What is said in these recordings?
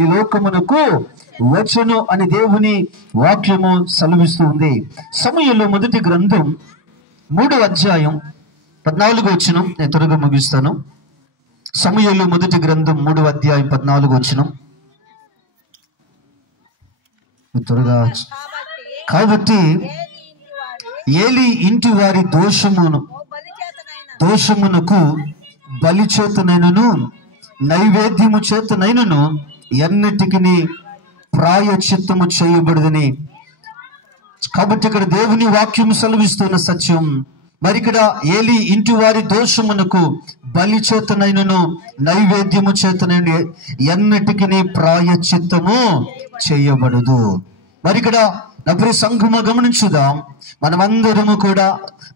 ఈ లోకమునకు వచ్చును అని దేవుని వాక్యము సెలవిస్తుంది. సమూయేలు మొదటి గ్రంథం 3వ అధ్యాయం 14వ వచనం. నేను త్వరగా ముగిస్తాను. సమూయేలు మొదటి గ్రంథం 3వ అధ్యాయం 14వ వచనం. త్వరగా. కాబట్టి ఏలి ఇంటి వారి దోషమునకు బలి చేతనైనను నైవేద్యము చేతనైనను ఎన్నటికి ప్రాయశ్చిత్తము చేయబడదని. కాబట్టి ఇక్కడ దేవుని వాక్యము సెలవిస్తున్న సత్యం. మరి ఇక్కడ ఏలి ఇంటి వారి దోషమునకు బలి చేతనైనను నైవేద్యము చేతనైన ఎన్నటికి ప్రాయశ్చిత్తము చేయబడదు. మరి ఇక్కడ నా ప్రియ సంఘము గమనించుదాం. మనమందరము కూడా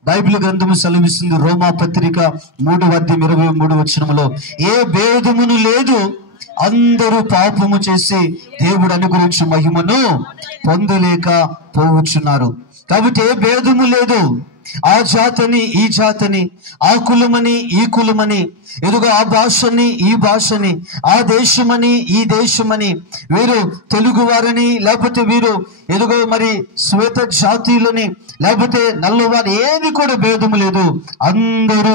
బైబిల్ గ్రంథము సెలవిస్తుంది. రోమా పత్రిక 3వ అధ్యాయం 23వ వచనములో ఏ భేదమును లేదు, అందరూ పాపము చేసి దేవుడు అనుగ్రహించు మహిమను పొందలేక పోవచ్చున్నారు. కాబట్టి ఏ భేదము లేదు. ఆ జాతని ఈ జాతని, ఆ కులమని ఈ కులమని, ఎదుగు ఆ భాషని ఈ భాషని, ఆ దేశమని ఈ దేశమని, వీరు తెలుగు వారని, లేకపోతే వీరు ఎదుగో మరి శ్వేత జాతీయులని, లేకపోతే నల్లవారు, ఏది కూడా భేదము లేదు. అందరూ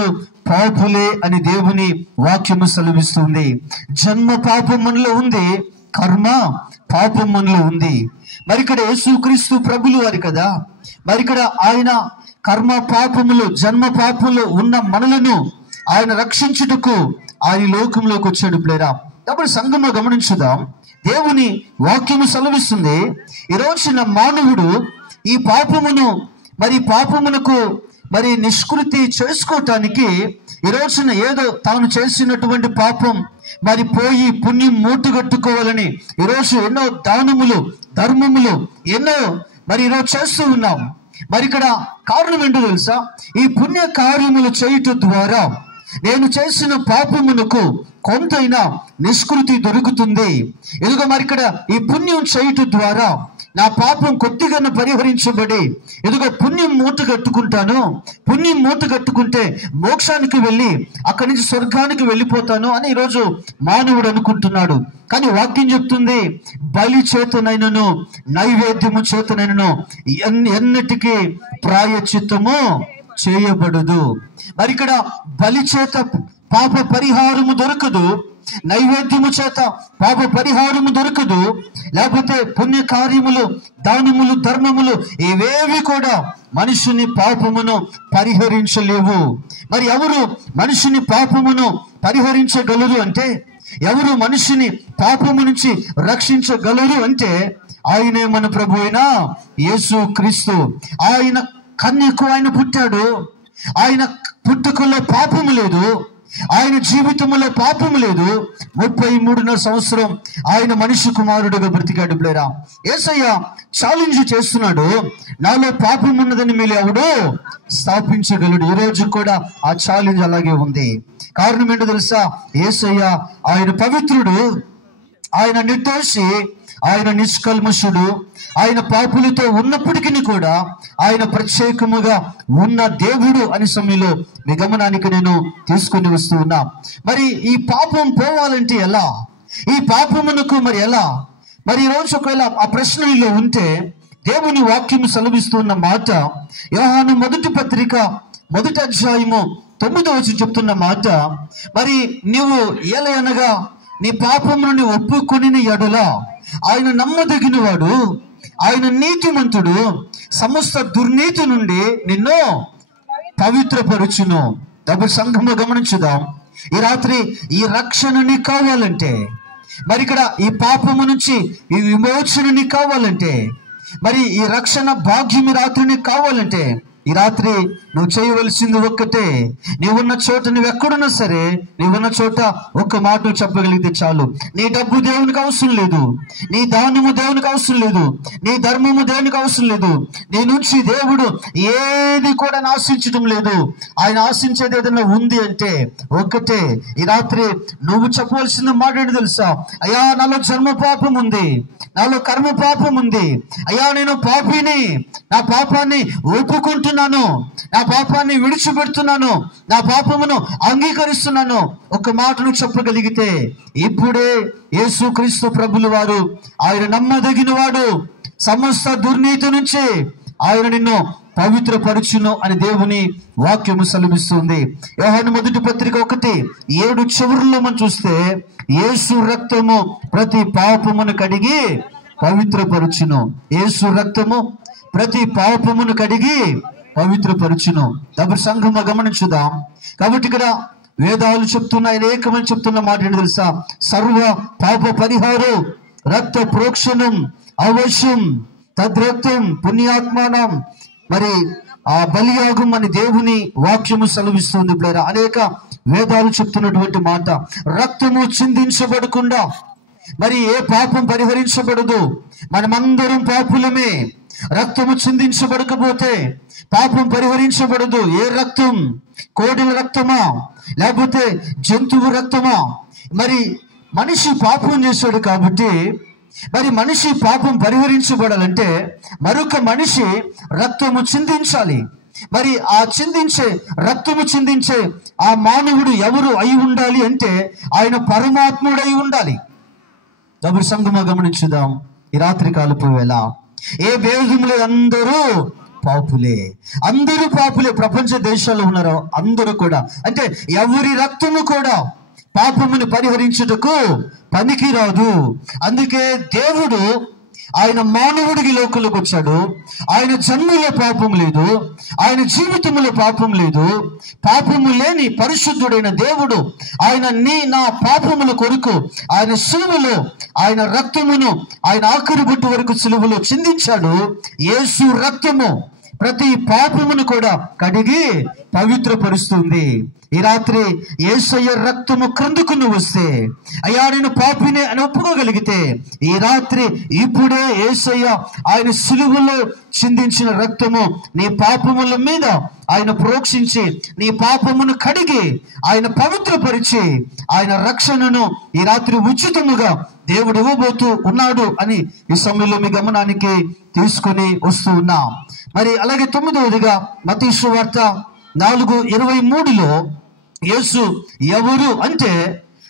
పాపులే అని దేవుని వాక్యము సెలవిస్తుంది. జన్మ పాపం మనలో ఉంది, కర్మ పాపం మనలో ఉంది. మరి ఇక్కడ యేసుక్రీస్తు ప్రభులు వారు కదా. మరి ఇక్కడ ఆయన కర్మ పాపములు, జన్మ పాపములు ఉన్న మనలను ఆయన రక్షించుటకు ఆయన లోకంలోకి వచ్చాడు. ప్లేరా కాబట్టి సంఘము గమనించుదాం. దేవుని వాక్యము సెలవిస్తుంది. ఈ రోజున మానవుడు ఈ పాపమునకు నిష్కృతి చేసుకోవటానికి ఈ రోజున ఏదో తాను చేసినటువంటి పాపం మరి పోయి పుణ్యం మూటగట్టుకోవాలని ఈరోజు ఎన్నో దానములు ధర్మములు ఎన్నో మరి ఈరోజు చేస్తూ ఉన్నాం. మరి ఇక్కడ కారణం ఏంటో తెలుసా? ఈ పుణ్య కార్యములు చేయుట ద్వారా నేను చేసిన పాపమునకు కొంతైనా నిష్కృతి దొరుకుతుంది. ఎందుకో మరి ఇక్కడ ఈ పుణ్యం చేయుట ద్వారా నా పాపం కొద్దిగా పరిహరించబడి ఎదుగో పుణ్యం మూట కట్టుకుంటాను. పుణ్యం మూట కట్టుకుంటే మోక్షానికి వెళ్ళి అక్కడి నుంచి స్వర్గానికి వెళ్ళిపోతాను అని ఈరోజు మానవుడు అనుకుంటున్నాడు. కానీ వాక్యం చెప్తుంది, బలి చేతనైనను నైవేద్యము చేతనైనను ఎన్నటికీ ప్రాయశ్చిత్తము చేయబడదు. మరి ఇక్కడ బలి చేత పాప పరిహారము దొరకదు, నైవేద్యము చేత పాప పరిహారము దొరకదు, లేకపోతే పుణ్య కార్యములు దానములు ధర్మములు ఇవేవి కూడా మనుషుని పాపమును పరిహరించలేవు. మరి ఎవరు మనుషుని పాపమును పరిహరించగలరు అంటే, ఎవరు మనిషిని పాపము నుంచి రక్షించగలరు అంటే ఆయనే మన ప్రభు అయిన యేసు క్రీస్తు. ఆయన కన్యకు ఆయన పుట్టాడు. ఆయన పుట్టుకలో పాపము లేదు, ఆయన జీవితంలో పాపము లేదు. 33.5 సంవత్సరం ఆయన మనిషి కుమారుడుగా బ్రతికాడు. ప్లేరా యేసయ్య ఛాలెంజ్ చేస్తున్నాడు, నాలో పాపం ఉన్నదని మీరు ఎవడు స్థాపించగలడు. ఈ రోజు కూడా ఆ ఛాలెంజ్ అలాగే ఉంది. కారణం ఏంటో తెలుసా? యేసయ్య ఆయన పవిత్రుడు, ఆయన నిర్దోషి, ఆయన నిష్కల్మషుడు. ఆయన పాపులతో ఉన్నప్పటికీ కూడా ఆయన ప్రత్యేకముగా ఉన్న దేవుడు అనే సమయంలో మీ గమనానికి నేను తీసుకుని వస్తూ ఉన్నా. మరి ఈ పాపం పోవాలంటే ఎలా? ఈ పాపమునకు మరి ఎలా? మరి ఈరోజు ఒకవేళ ఆ ప్రశ్నలో ఉంటే దేవుని వాక్యము సెలవిస్తున్న మాట యోహాను మొదటి పత్రిక 1వ అధ్యాయము 9వ వచనం చెప్తున్న మాట, మరి నీవు ఏలయనగా నీ పాపమును ఒప్పుకొని ఎడల ఆయన నమ్మదగిన వాడు, ఆయన నీతిమంతుడు, సమస్త దుర్నీతి నుండి నిన్ను పవిత్రపరుచును. డబ్బు సంఘము గమనించుదాం. ఈ రాత్రి ఈ రక్షణ నీకు కావాలంటే, మరి ఇక్కడ ఈ పాపము నుంచి ఈ విమోచన నీకు కావాలంటే, మరి ఈ రక్షణ భాగ్యం ఈ రాత్రి నీకు కావాలంటే, ఈ రాత్రి నువ్వు చేయవలసింది ఒక్కటే. నీవున్న చోట నువ్వు ఎక్కడున్నా సరే, నీవున్న చోట ఒక్క మాట చెప్పగలిగితే చాలు. నీ డబ్బు దేవునికి అవసరం లేదు, నీ దానము దేవునికి అవసరం లేదు, నీ ధర్మము దేవునికి అవసరం లేదు. నీ నుంచి దేవుడు ఏది కూడా ఆశించడం లేదు. ఆయన ఆశించేది ఏదైనా ఉంది అంటే ఒక్కటే. ఈ రాత్రి నువ్వు చెప్పవలసిన మాట ఏంటి తెలుసా? అయ్యా, నాలో జన్మ పాపం ఉంది, నాలో కర్మ పాపం ఉంది, అయ్యా నేను పాపిని, నా పాపాన్ని ఒప్పుకుంటున్నాను, నా పాపాన్ని విడిచిపెడుతున్నాను, నా పాపమును అంగీకరిస్తున్నాను, ఒక మాటను చెప్పగలిగితే ఇప్పుడే యేసుక్రీస్తు ప్రభులు వారు, ఆయన నమ్మదగిన వాడు, సమస్త దుర్నీతి నుంచి ఆయన నిన్ను పవిత్రపరచును అని దేవుని వాక్యము సెలవిస్తుంది. యోహాను మొదటి పత్రిక 1:7 చివరిలో మనం చూస్తే, యేసు రక్తము ప్రతి పాపమును కడిగి పవిత్రపరచును. యేసు రక్తము ప్రతి పాపమును కడిగి పవిత్రపరచును. కాబట్టి సంఘము గమనించుదాం. కాబట్టి ఇక్కడ వేదాలు చెప్తున్నాయి, అనేకమని చెప్తున్న మాట ఏంటి తెలుసా? సర్వ పాప పరిహారం రక్త ప్రోక్షణం అవశ్యం, తద్రక్తం పుణ్యాత్మానం, మరి ఆ బలియాగం అని దేవుని వాక్యము సెలవిస్తుంది. అనేక వేదాలు చెప్తున్నటువంటి మాట, రక్తము చిందించబడకుండా మరి ఏ పాపం పరిహరించబడదు. మనమందరం పాపులమే. రక్తము చిందించబడకపోతే పాపం పరిహరించబడదు. ఏ రక్తం? కోడెల రక్తమా లేకపోతే జంతువు రక్తమా? మరి మనిషి పాపం చేశాడు కాబట్టి మరి మనిషి పాపం పరిహరించబడాలంటే మరొక మనిషి రక్తము చిందించాలి. మరి ఆ రక్తము చిందించే ఆ మానవుడు ఎవరు అయి ఉండాలి అంటే ఆయన పరమాత్ముడు అయి ఉండాలి. డబ్బు సంగమ గమనించుదాం. ఈ రాత్రి కాలపు వేళ ఏ భేదములు, అందరూ పాపులే, అందరూ పాపులే. ప్రపంచ దేశాల్లో ఉన్నారో అందరూ కూడా, అంటే ఎవరి రక్తము కూడా పాపమును పరిహరించుటకు పనికి రాదు. అందుకే దేవుడు ఆయన మానవుడికి లోకంలోకి వచ్చాడు. ఆయన జన్మలో పాపం లేదు, ఆయన జీవితంలో పాపం లేదు. పాపము లేని పరిశుద్ధుడైన దేవుడు ఆయన నా పాపముల కొరకు ఆయన సిలువలో ఆయన రక్తమును ఆయన ఆఖరి బొట్టు వరకు సిలువలో చిందించాడు. యేసు రక్తము ప్రతి పాపమును కూడా కడిగి పవిత్రపరుస్తుంది. ఈ రాత్రి యేసయ్య రక్తము క్రిందకు నువ్వు వస్తే, అయ్యా నేను పాపినే అని ఒప్పుకోగలిగితే, ఈ రాత్రి ఇప్పుడే యేసయ్య ఆయన సిలువలో చిందించిన రక్తము నీ పాపముల మీద ఆయన ప్రోక్షించి నీ పాపమును కడిగి ఆయన పవిత్రపరిచి ఆయన రక్షణను ఈ రాత్రి ఉచితముగా దేవుడు ఇవ్వబోతూ ఉన్నాడు అని ఈ సమయంలో మీ గమనానికి తీసుకొని వస్తూ ఉన్నాం. మరి అలాగే 9వదిగా మత్తయి సువార్త 4:23లో యేసు ఎవరు అంటే,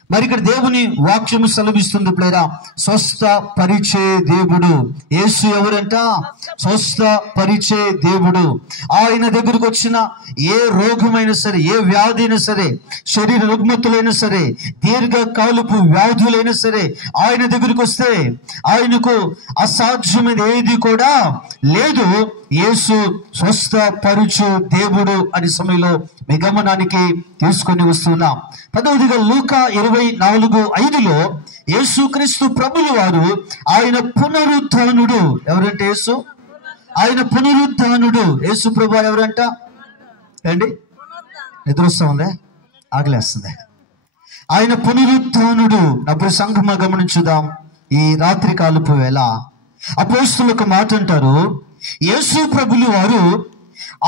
మరి ఇక్కడ దేవుని వాక్యము సెలవిస్తుంది ప్లేరా, స్వస్థ పరిచే దేవుడు. యేసు ఎవరంట? స్వస్థ పరిచే దేవుడు. ఆయన దగ్గరకు వచ్చిన ఏ రోగమైనా సరే, ఏ వ్యాధి అయినా సరే, శరీర రుగ్మతులైనా సరే, దీర్ఘకాలపు వ్యాధులైనా సరే, ఆయన దగ్గరకు వస్తే ఆయనకు అసాధ్యమైన ఏది కూడా లేదు. యేసు స్వస్థ పరుచు దేవుడు అని సమయంలో మీ గమనానికి తీసుకొని వస్తున్నాం. 10వదిగా లూకా 24:5లో యేసుక్రీస్తు ప్రభులు వారు ఆయన పునరుత్థానుడు. ఎవరంటే యేసు ఆయన పునరుత్థానుడు. యేసు ప్రభు ఎవరంట అండి? నిద్ర వస్తుందే, ఆకలేస్తుంది. ఆయన పునరుత్థానుడు. అప్పుడు సంఘమ గమనించుదాం. ఈ రాత్రి కాలపు వేళ అపోస్తలులు ఒక మాట అంటారు, యేసు ప్రభులు వారు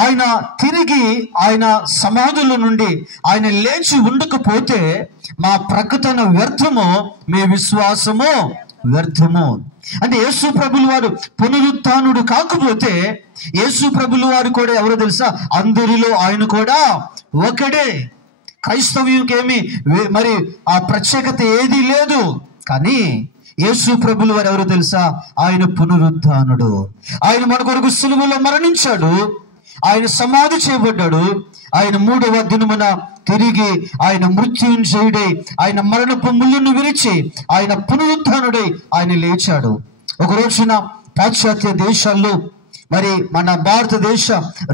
ఆయన తిరిగి ఆయన సమాధుల నుండి ఆయన లేచి ఉండకపోతే మా ప్రకటన వ్యర్థము, మీ విశ్వాసము వ్యర్థము. అంటే యేసు ప్రభులు వారు పునరుత్థానుడు కాకపోతే యేసు ప్రభులు వారు కూడా ఎవరో తెలుసా? అందరిలో ఆయన కూడా ఒకడే. క్రైస్తవ్యుకేమి మరి ఆ ప్రత్యేకత ఏది లేదు. కానీ యేసు ప్రభులు వారు ఎవరు తెలుసా? ఆయన పునరుత్థానుడు. ఆయన మన కొరకు సిలువలో మరణించాడు, ఆయన సమాధి చేయబడ్డాడు, ఆయన 3వ దినమున తిరిగి ఆయన మృత్యుంజయుడై ఆయన మరణపు ముళ్ళును విరిచి ఆయన పునరుత్థానుడై ఆయన లేచాడు. ఒక రోజున పాశ్చాత్య దేశాల్లో మరి మన భారతదేశ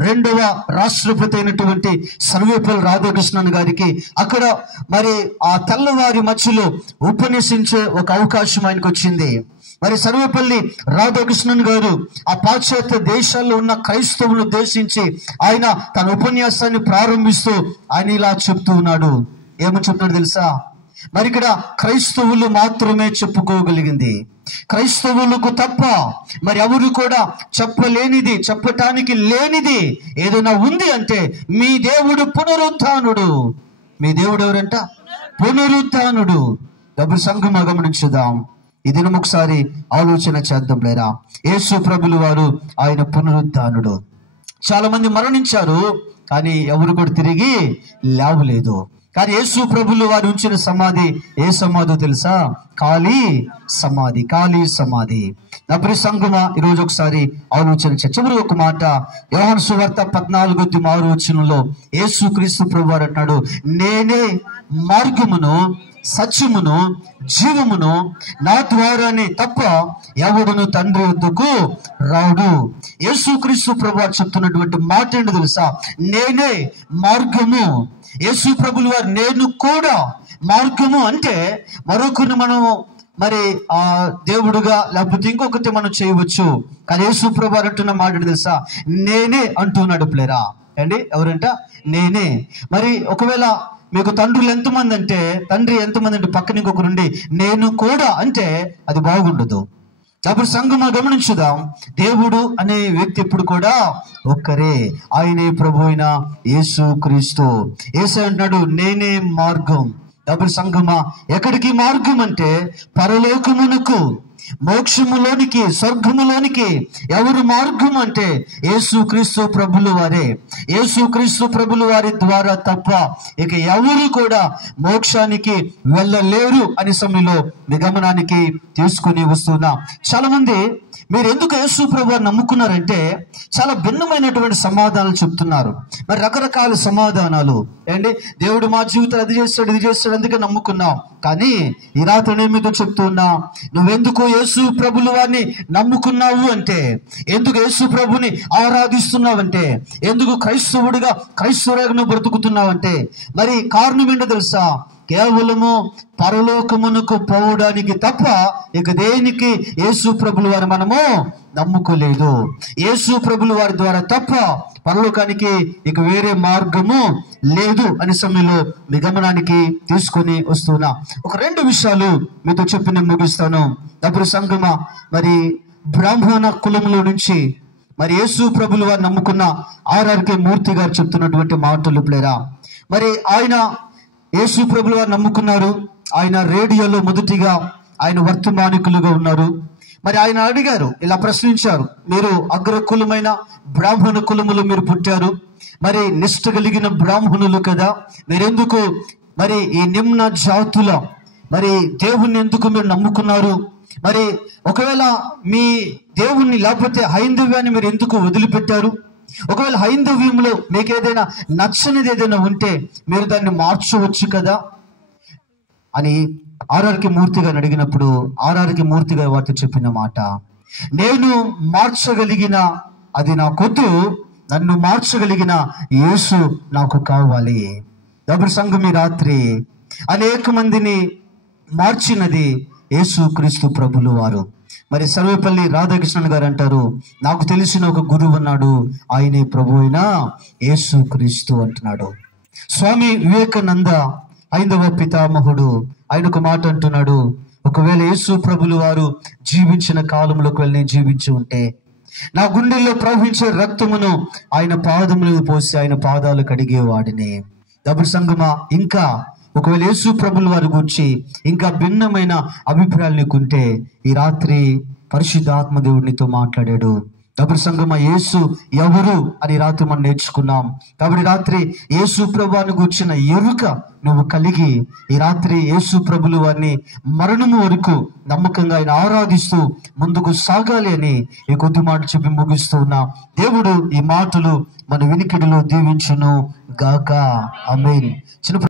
2వ రాష్ట్రపతి అయినటువంటి సర్వేపల్లి రాధాకృష్ణన్ గారికి అక్కడ మరి ఆ తెల్లవారి మధ్యలో ఉపన్యసించే ఒక అవకాశం ఆయనకు వచ్చింది. మరి సర్వేపల్లి రాధాకృష్ణన్ గారు ఆ పాశ్చాత్య దేశాల్లో ఉన్న క్రైస్తవులను ఉద్దేశించి ఆయన తన ఉపన్యాసాన్ని ప్రారంభిస్తూ ఆయన ఇలా చెప్తూ ఉన్నాడు. ఏమని చెప్తున్నాడు తెలుసా? మరి ఇక్కడ క్రైస్తవులు మాత్రమే చెప్పుకోగలిగింది, క్రైస్తవులకు తప్ప మరి ఎవరు కూడా చెప్పలేనిది, చెప్పటానికి లేనిది ఏదైనా ఉంది అంటే మీ దేవుడు పునరుత్థానుడు. మీ దేవుడు ఎవరంట? పునరుత్థానుడు. డబ్బు సంఘం గమనించుదాం. ఈ దినం ఒకసారి ఆలోచన చేద్దాం లేరా. యేసు ప్రభులు వారు ఆయన పునరుద్ధానుడు. చాలా మంది మరణించారు, కానీ ఎవరు కూడా తిరిగి లేవలేదు. కానీ యేసు ప్రభులు వారు ఉంచిన సమాధి ఏ సమాధో తెలుసా? ఖాళీ సమాధి, ఖాళీ సమాధి. నా ప్రియ సంఘమా, ఈరోజు ఒకసారి ఆలోచన చివరి ఒక మాట, యోహాను సువార్త 14:6 యేసు క్రీస్తు ప్రభు వారు అంటున్నాడు, నేనే మార్గమును సత్యమును జీవమును, నా ద్వారానే తప్ప ఎవడును తండ్రి వద్దకు రాడు. యేసు క్రీస్తు ప్రభు వారు చెప్తున్నటువంటి మాట ఏంటో తెలుసా? నేనే మార్గము. యేసు ప్రభులు వారు నేను కూడా మార్గము అంటే మరొకరిని మనం మరి ఆ దేవుడుగా లేకపోతే ఇంకొకటి మనం చేయవచ్చు. కానీ యేసు ప్రభు వారు అంటున్న మాట తెలుసా? నేనే అంటున్నాడు ప్లేరా అండి. ఎవరంట? నేనే. మరి ఒకవేళ మీకు తండ్రులు ఎంతమంది అంటే పక్కన ఇంకొకరుండి నేను కూడా అంటే అది బాగుండదు. అప్పుడు సంఘమా గమనించుదాం, దేవుడు అనే వ్యక్తి ఎప్పుడు కూడా ఒక్కరే, ఆయనే ప్రభు అయిన యేసు క్రీస్తు. యేసు అంటున్నాడు నేనే మార్గం. అప్పుడు సంఘమా ఎక్కడికి మార్గం అంటే పరలోకమునకు, మోక్షములోనికి, స్వర్గములోనికి. ఎవరు మార్గం అంటే యేసు క్రీస్తు ప్రభులు వారే. యేసు క్రీస్తు ప్రభులు వారి ద్వారా తప్ప ఇక ఎవరు కూడా మోక్షానికి వెళ్ళలేరు అనే సమయంలో మీ గమనానికి తీసుకుని వస్తున్నా. చాలా మంది మీరు ఎందుకు యేసు ప్రభు నమ్ముకున్నారంటే చాలా భిన్నమైనటువంటి సమాధానాలు చెప్తున్నారు. మరి రకరకాల సమాధానాలు ఏంటి, దేవుడు మా జీవితాలు అది చేస్తాడు ఇది చేస్తాడు అందుకే నమ్ముకున్నాం. కానీ ఈ రాత్రి నేను మీతో చెప్తున్నా, నువ్వెందుకు యేసు ప్రభులు వారిని నమ్ముకున్నావు అంటే, ఎందుకు యేసు ప్రభుని ఆరాధిస్తున్నావంటే, ఎందుకు క్రైస్తవుడిగా బ్రతుకుతున్నావంటే మరి కారణం ఏంటో తెలుసా? కేవలము పరలోకమునకు పోవడానికి తప్ప ఇక దేనికి యేసు ప్రభులు వారు మనము నమ్ముకోలేదు. యేసు ప్రభులు వారి ద్వారా తప్ప పరలోకానికి ఇక వేరే మార్గము లేదు అనే సమయంలో మీ గమనానికి తీసుకొని వస్తున్నా. ఒక 2 విషయాలు మీతో చెప్పి నేను ముగిస్తాను. అప్పుడు సంగమా, మరి బ్రాహ్మణ కులంలో నుంచి మరి యేసు ప్రభులు వారు నమ్ముకున్న ఆర్ఆర్కే మూర్తి గారు చెప్తున్నటువంటి మాటలు ప్లేరా. మరి ఆయన యేసు ప్రభులు వారు నమ్ముకున్నారు. ఆయన రేడియోలో మొదటిగా ఆయన వర్తమానికులుగా ఉన్నారు. మరి ఆయన అడిగారు, ఇలా ప్రశ్నించారు, మీరు అగ్రకులమైన బ్రాహ్మణ కులములు మీరు పుట్టారు, మరి నిష్ఠ కలిగిన బ్రాహ్మణులు కదా, మీరెందుకు మరి ఈ నిమ్న జాతుల మరి దేవుణ్ణి ఎందుకు మీరు నమ్ముకున్నారు? మరి ఒకవేళ మీ దేవుణ్ణి లేకపోతే హైందవ్యాన్ని మీరు ఎందుకు వదిలిపెట్టారు? ఒకవేళ హైందవ్యంలో మీకు ఏదైనా నచ్చనిది ఏదైనా ఉంటే మీరు దాన్ని మార్చవచ్చు కదా అని ఆర్ఆర్కే మూర్తి గారిని అడిగినప్పుడు ఆర్ఆర్కే మూర్తి గారు వారితో చెప్పిన మాట, నేను మార్చగలిగిన అది నాకొద్దు, నన్ను మార్చగలిగిన యేసు నాకు కావాలి. డబ్బు సంఘం ఈ రాత్రి అనేక మందిని మార్చినది యేసు క్రీస్తు ప్రభులు వారు. మరి సర్వేపల్లి రాధాకృష్ణన్ గారు అంటారు, నాకు తెలిసిన ఒక గురువు ఉన్నాడు, ఆయనే ప్రభు అయిన యేసు క్రీస్తు అంటున్నాడు. స్వామి వివేకానంద హైందవ పితామహుడు, ఆయన ఒక మాట అంటున్నాడు, ఒకవేళ యేసు ప్రభులు వారు జీవించిన కాలంలోకి వెళ్ళి జీవించి ఉంటే నా గుండెల్లో ప్రవహించే రక్తమును ఆయన పాదములను పోసి ఆయన పాదాలు కడిగేవాడిని. డబ్బు సంగమా, ఇంకా ఒకవేళ యేసు ప్రభుల వారి గురించి ఇంకా భిన్నమైన అభిప్రాయాలు నీకుంటే ఈ రాత్రి పరిశుద్ధాత్మ దేవుడినితో మాట్లాడాడు. డబ్బు సంగమా, యేసు ఎవరు అని రాత్రి మనం నేర్చుకున్నాం. కాబట్టి రాత్రి యేసు ప్రభువాన్ని గురించిన ఎరుక నువ్వు కలిగి ఈ రాత్రి యేసు ప్రభులు వారిని మరణము వరకు నమ్మకంగా ఆయన ఆరాధిస్తూ ముందుకు సాగాలి అని ఈ కొద్ది మాట చెప్పి ముగిస్తూ ఉన్నా. దేవుడు ఈ మాటలు మన వినికిడిలో దీవించును గాక. ఆమేన్. చిన్న